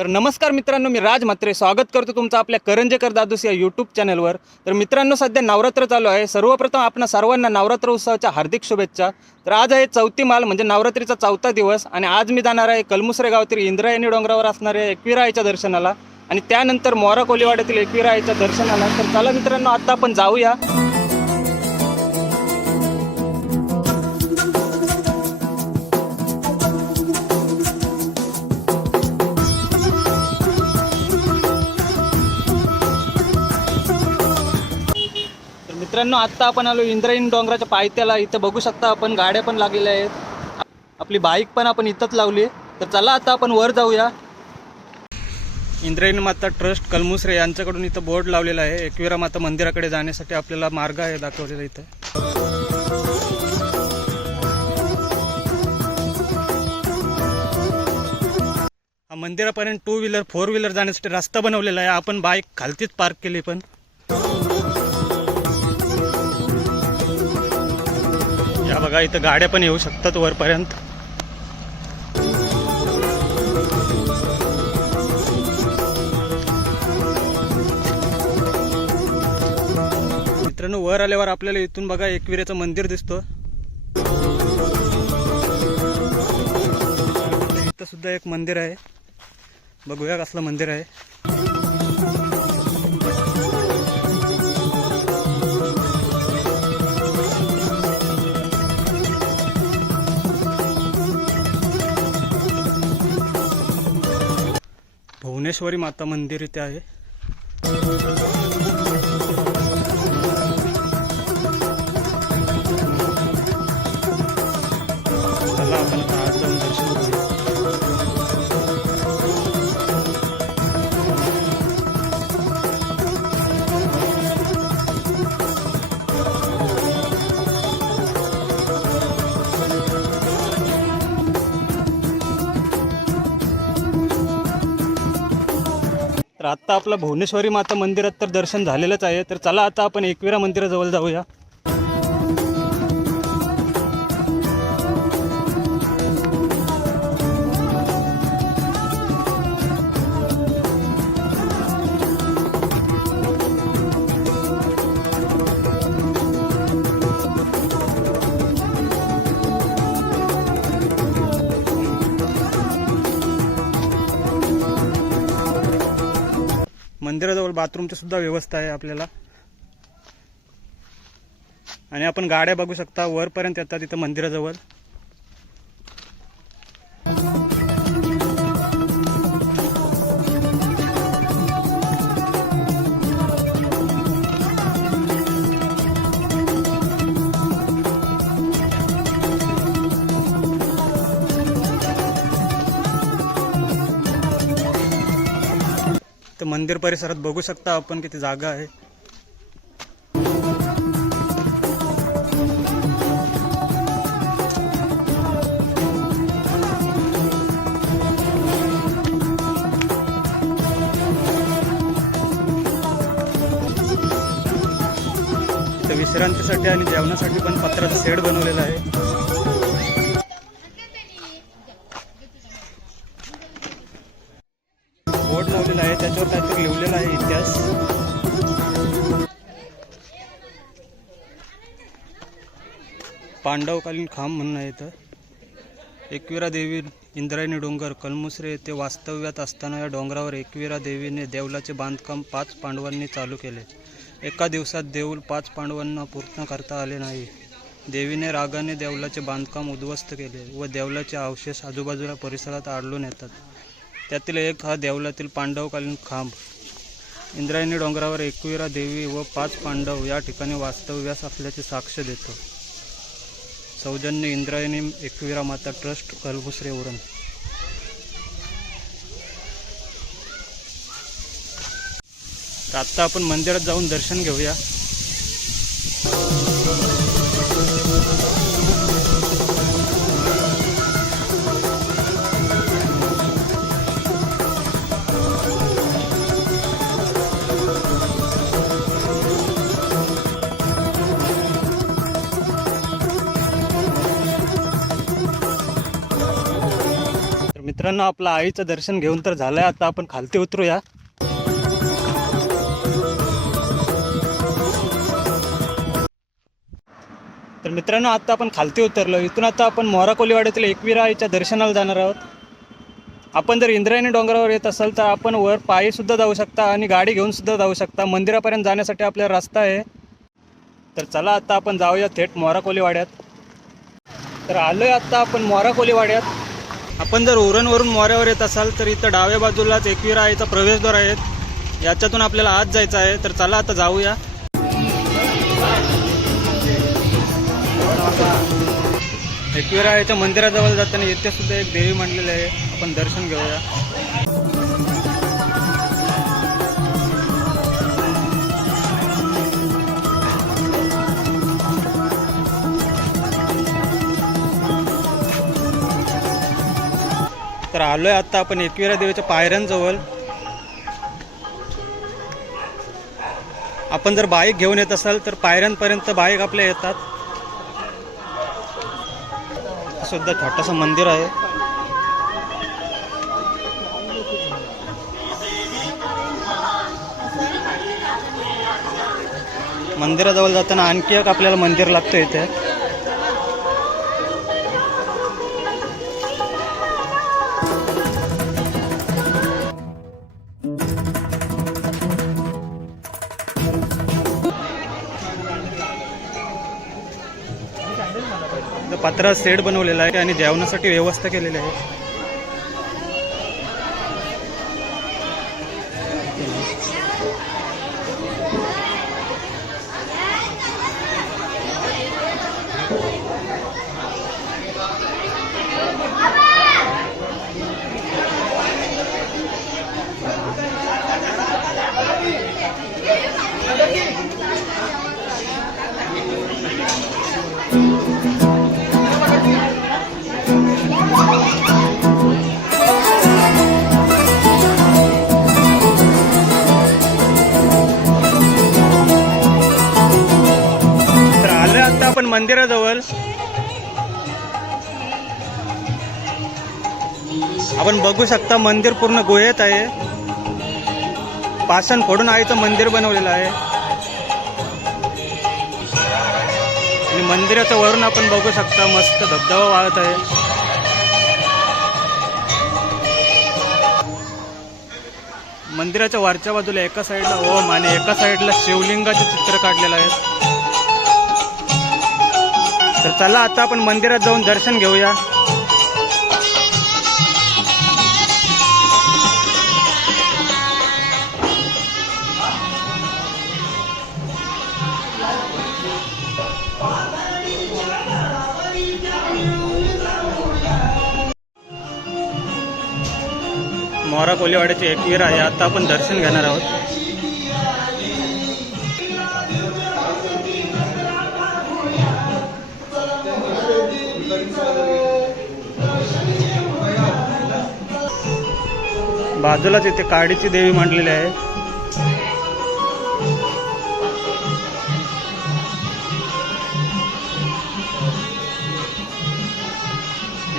तर नमस्कार मित्रांनो मी राज म्हात्रे. स्वागत करतो तुमचं आपल्या करंजेकर दादूस या यूट्यूब चॅनलवर तर मित्रांनो सध्या नवरात्र चालू आहे. सर्वप्रथम आपणा सर्वांना नवरात्र उत्सवाच्या हार्दिक शुभेच्छा. तर आज आहे चौथी माल म्हणजे नवरात्रीचा चौथा दिवस. आणि आज मी जाणार आहे कलमुसरे गावातील इंद्रायणी डोंगरावर असणाऱ्या एकविरा आईच्या दर्शनाला. आणि त्यानंतर मोरा कोलीवाड्यातील एकविराईच्या दर्शनाला. तर चला मित्रांनो आता आपण जाऊया. मित्रांनो आत्ता आपण आलो इंद्रायणी डोंगराच्या पायथ्याला. इथं बघू शकता आपण गाड्या पण लागलेल्या आहेत. आपली बाईक पण आपण इथंच लावली तर चला आता आपण वर जाऊया. इंद्रायणी माता ट्रस्ट कलमुसरे यांच्याकडून इथं बोर्ड लावलेला आहे. एकविरा माता मंदिराकडे जाण्यासाठी आपल्याला मार्ग आहे दाखवलेला इथं. मंदिरापर्यंत टू व्हीलर फोर व्हीलर जाण्यासाठी रस्ता बनवलेला आहे. आपण बाईक खालतीच पार्क केली पण. बघा इथं गाड्या पण येऊ शकतात वरपर्यंत. मित्रांनो वर आल्यावर आपल्याला इथून बघा एकविरेचं मंदिर दिसतो. इथं सुद्धा एक मंदिर आहे. बघूया कसलं मंदिर आहे. ज्ञानेश्वरी माता मंदिर इथे आहे. तर आत्ता आपलं भुवनेश्वरी माता मंदिरात तर दर्शन झालेलंच आहे. तर चला आता आपण एकविरा मंदिराजवळ जाऊया. मंदिराजवळ बाथरूमची सुद्धा व्यवस्था आहे आपल्याला. आणि आपण गाड्या बघू शकता वरपर्यंत येतात तिथं मंदिराजवळ. मंदिर परिसरात बघू शकता आपण किती जागा आहे. विश्रांतीसाठी आणि जेवणासाठी पण पत्राचं शेड बनवलेलं आहे. आहे त्याच्यावर काहीतरी लिहिलेलं आहे इतिहास. पांडवकालीन खांब म्हणून आहे इथं. एकविरा देवी इंद्रायणी डोंगर कलमुसरे येथे वास्तव्यात असताना या डोंगरावर एकविरा देवीने देवलाचे बांधकाम पाच पांडवांनी चालू केले. एका दिवसात देऊल पाच पांडवांना पूर्ण करता आले नाही. देवीने रागाने देवलाचे बांधकाम उद्ध्वस्त केले व देवलाचे अवशेष आजूबाजूला परिसरात आढळून येतात. त्यातील एक हा देवलातील पांडवकालीन खांब. इंद्रायणी डोंगरावर एकविरा देवी व पाच पांडव या ठिकाणी वास्तव्यास असल्याची साक्ष देतो. सौजन्य इंद्रायणी एकविरा माता ट्रस्ट कलभुसरे उरण. तर आत्ता आपण मंदिरात जाऊन दर्शन घेऊया. मित्रांनो आपलं आईचं दर्शन घेऊन तर झालं आहे आता आपण खालती उतरूया. तर मित्रांनो आता आपण खालती उतरलो. इथून आता आपण मोहरा कोलीवाड्यातील एकविरा आईच्या दर्शनाला जाणार आहोत. आपण जर इंद्रायणी डोंगरावर येत असाल तर आपण वर पायीसुद्धा जाऊ शकता आणि गाडी घेऊन सुद्धा जाऊ शकता. मंदिरापर्यंत जाण्यासाठी आपल्याला रस्ता आहे. तर चला आता आपण जाऊया थेट मोहरा कोलीवाड्यात. तर आलो आहे आत्ता आपण मोहरा कोलीवाड्यात. आपण जर उरणवरून मोऱ्यावर येत असाल तर इथं डाव्या बाजूलाच एकविरा आईचा प्रवेशद्वार आहेत याच्यातून आपल्याला आत जायचं आहे. तर चला आता जाऊया. एकविरा याच्या मंदिराजवळ जाताना इथे सुद्धा एक देवी मांडलेली आहे. आपण दर्शन घेऊया. तर आलोय आता आपण एकविरा देवीच्या पायऱ्यांजवळ. आपण जर बाईक घेऊन येत असाल तर पायऱ्यांपर्यंत बाईक आपल्या येतात. सुद्धा छोटंसं मंदिर आहे. मंदिराजवळ जाताना आणखी एक आपल्याला मंदिर लागतं इथे. पत्रा सेट बनवलेला आहे आणि जेवणासाठी व्यवस्था केलेली आहे. मंदिराजवळ. आपण बघू शकता मंदिर पूर्ण गुहेत आहे. पाषाण फोडून आईचं मंदिर बनवलेलं आहे. आणि मंदिराच्या वरून आपण बघू शकता मस्त धबधबा वाहत आहे. मंदिराच्या वरच्या बाजूला एका साईडला ओम आणि एका साईडला शिवलिंगाचे चित्र काढलेलं आहे. तर चला आता आपण मंदिरात जाऊन दर्शन घेऊया. मोरा कोलीवाड्याची एकवीर आहे. आता आपण दर्शन घेणार आहोत. बाजूलाच इथे काडीची देवी मांडलेली आहे.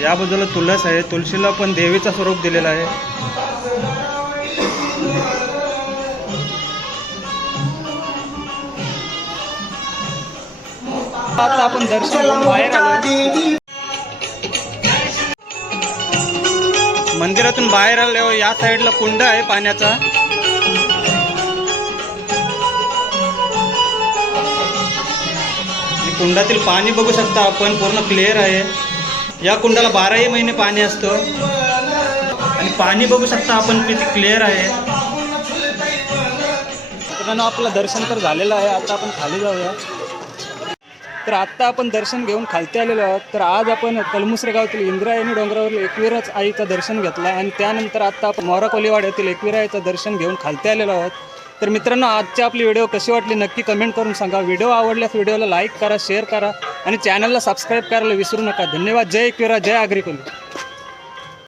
या बाजूला तुळस आहे. तुळशीला पण देवीचा स्वरूप दिलेला आहे. आता आपण दर्शन बाहेर आलो मंदिरातून बाहेर आल्यावर या साईडला कुंड आहे पाण्याचा. कुंडातील पाणी बघू शकता आपण पूर्ण क्लिअर आहे. या कुंडाला बाराही महिने पाणी असतं. आणि पाणी बघू शकता आपण किती क्लिअर आहे. मित्रांनो आपलं दर्शन तर झालेलं आहे. आता आपण खाली जाऊया. तर आत्ता आपण दर्शन घेऊन खालती आलेलो आहोत. तर आज आपण कलमुसरे गावातील इंद्रायणी डोंगरावरील एकविराच आईचं दर्शन घेतलं आणि त्यानंतर आत्ता आपण मोरा कोलीवाड्यातील एकविरा आईचं दर्शन घेऊन खालती आलेलो आहोत. तर मित्रांनो आजची आपली व्हिडिओ कशी वाटली नक्की कमेंट करून सांगा. व्हिडिओ आवडल्यास व्हिडिओला लाईक करा शेअर करा आणि चॅनलला सबस्क्राईब करायला विसरू नका. धन्यवाद. जय एकविरा जय आग्रिकोली